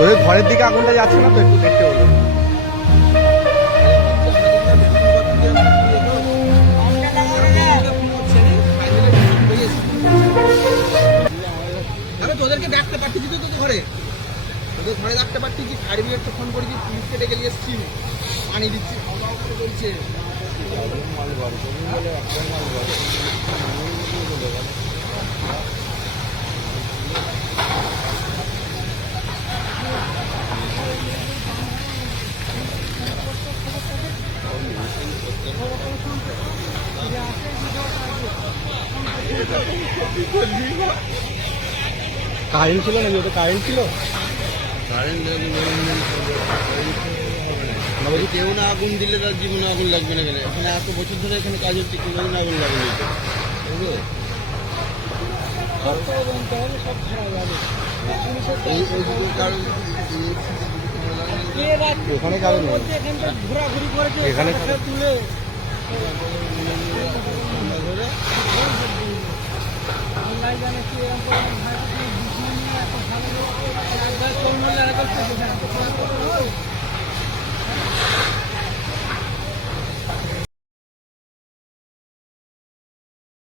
ওই ঘরের দিকে আগুনটা যাচ্ছে না তো একটু দেখতে আরে তোদেরকে ডাকতে পারতিস তো তোদের ঘরে। তোদের ঘরে পারতিস কি ফায়ার ব্রিগেডকে ফোন করেছি পুলিশকে ডেকে নিয়ে এসছি। পানি দিচ্ছি, খাওয়া দাওয়া করে বলছে কারেন্ট ছিল নাকি? ওটা কারেন্ট ছিল? কারেন্ট কেউ না আগুন দিলে তার জীবনে আগুন লাগবে না কেন? এখানে এত বছর ধরে এখানে কাজ হচ্ছে কোনোদিন আগুন লাগেনি বুঝলো এই এখানে কারণ নেই। এখানে তুলে জানে কি এরকম